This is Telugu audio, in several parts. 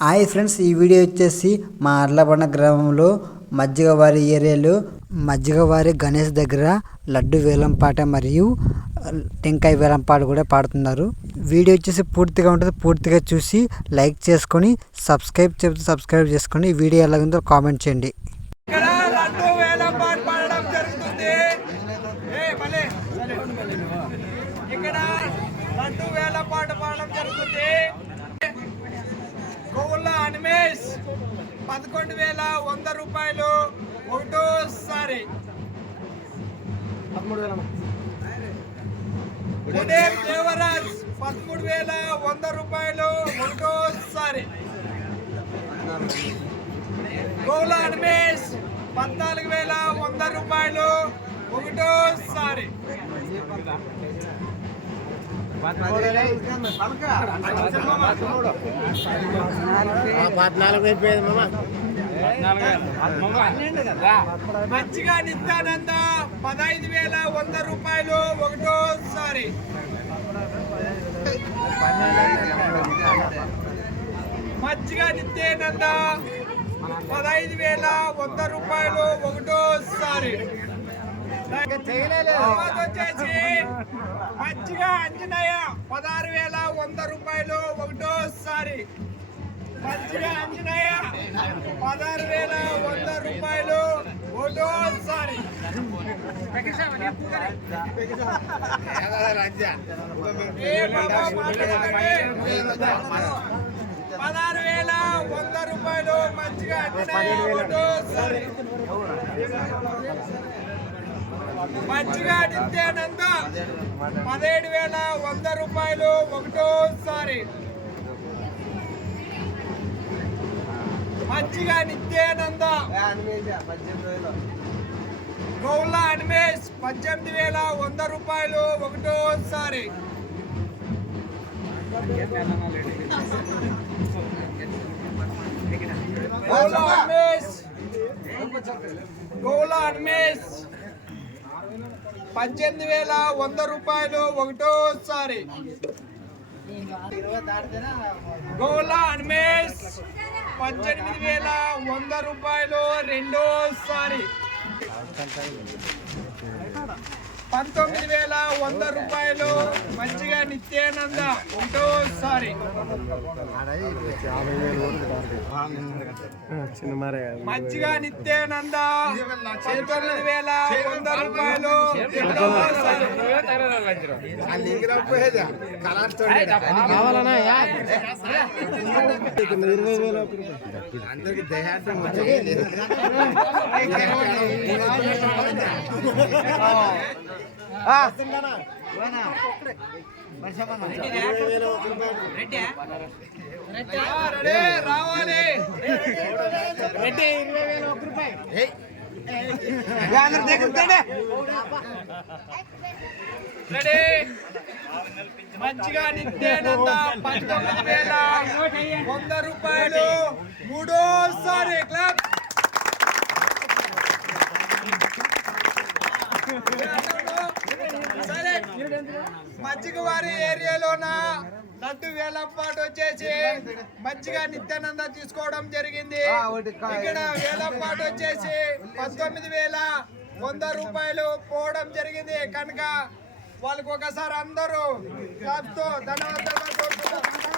హాయ్ ఫ్రెండ్స్ ఈ వీడియో వచ్చేసి మా అర్లబండ గ్రామంలో మజ్జిగవారి ఏరియాలో మజ్జిగవారి గణేష్ దగ్గర లడ్డు వేలంపాట మరియు టెంకాయ వేలంపాట కూడా పాడుతున్నారు. వీడియో వచ్చేసి పూర్తిగా ఉంటుంది. పూర్తిగా చూసి లైక్ చేసుకొని సబ్స్క్రైబ్ చెప్తే సబ్స్క్రైబ్ చేసుకొని వీడియో వీడియో ఉందో కామెంట్ చేయండి. ఇక్కడ లడ్డు వేలం పాట పాడడం జరుగుతుంది. పదకొండు వేల వంద రూపాయలు ఒకటోసారి. ఉదయం దేవరాజ్ పదమూడు వేల వంద రూపాయలు ఒకటోసారి. గోల అనిమేష్ పద్నాలుగు వేల వంద రూపాయలు ఒకటోసారి. మంచిగా నిత్యానంద పదహైదు వేల వంద రూపాయలు ఒకటోసారి. మంచిగా నిత్యానంద పదహైదు వేల వంద రూపాయలు ఒకటోసారి. మజ్జిగ అంజనయ్య పదహారు వేల వంద రూపాయలు ఒకటోసారి. మజ్జిగ అంజనయ్య పదహారు వేల వంద రూపాయలు ఒకటోసారి. పదహారు వేల వంద రూపాయలు మంచిగా అంజనయ్య ఒకటోసారి. మంచిగా నిత్యానంద పదిహేడు వేల వంద రూపాయలు ఒకటోసారి. మంచిగా నిత్యానంద గౌల అనిమేష్ పద్దెనిమిది వేల వంద రూపాయలు ఒకటోసారి. గౌల అనిమేష్. గౌల అనిమేష్. పద్దెనిమిది వేల వంద రూపాయలు ఒకటోసారి. గోల అనిమేష్ పద్దెనిమిది వేల వంద రూపాయలు రెండోసారి. పంతొమ్మిది వేల వంద రూపాయలు మంచిగా నిత్యానంద ఒకటోసారి మంచిగా నిత్యానంద పంతొమ్మిది వేల వంద రూపాయలు రెడీ రావాలి రెడీ మంచిగా నిత్యానంద పంతొమ్మిది వేల వంద రూపాయలు. మూడోసారి క్లబ్ సరే మజ్జిగ వారి ఏరియాలోన లడ్డు వేలంపాటు వచ్చేసి మంచిగా నిత్యానంద తీసుకోవడం జరిగింది. ఇక్కడ వేలంపాటు వచ్చేసి పంతొమ్మిది వేల వంద రూపాయలు పోవడం జరిగింది. కనుక వాళ్ళకి ఒకసారి అందరూ ధన్యవాదాలు.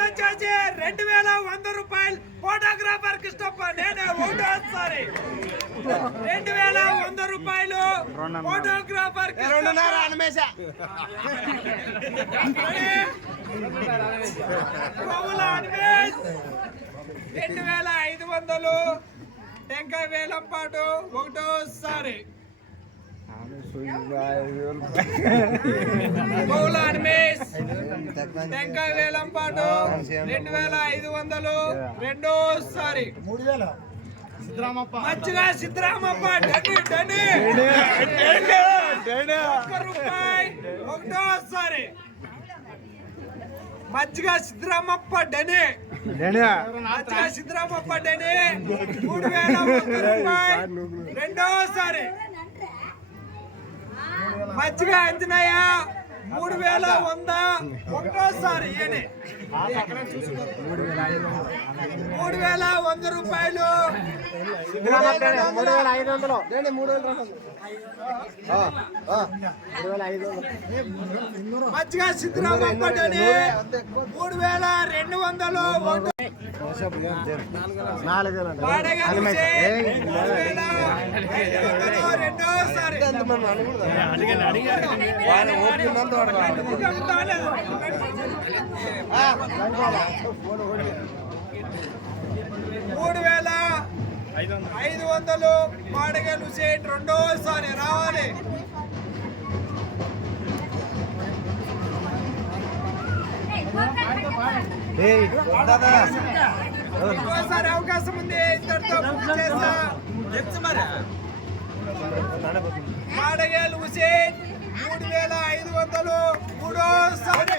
వచ్చేసి రెండు వేల వంద రూపాయలు ఫోటోగ్రాఫర్ కృష్ణప్ప నేను ఒకటోసారి రెండు వేల వంద రూపాయలు ఫోటోగ్రాఫర్ రెండు వేల ఐదు వందలు. టెంకాయ వేలం పాటు ఒకటోసారి. బహుళ అనిమేష్ టెంకాయ వేలం పాటు రెండు వేల ఐదు వందలు రెండోసారి మంచిగా సిద్ధరామప్ప డని డని ఒక్క రూపాయి ఒకటోసారి. మజ్జిగ సిద్ధరామప్ప డని సిద్ధరామప్ప డని మూడు వేల ఒక్క రూపాయి. రెండోసారి. మజ్జిగ అంజనయ్య మూడు వేల వంద ఒకటోసారి ఈయనే. మూడు వేల వంద రూపాయలు. మూడు వేల ఐదు వందలు మూడు వేల రెండు మూడు వేల. ఐదు వందలు రెండు నాలుగు వేల మూడు వేల ఐదు వందలు వాడగ హుసేన్ రెండోసారి రావాలి. ఇంకోసారి అవకాశం ఉంది. ఇంతటితో పూర్తి చేస్తా. మాడగేలు హుసేన్ మూడు వేల ఐదు వందలు మూడోసారి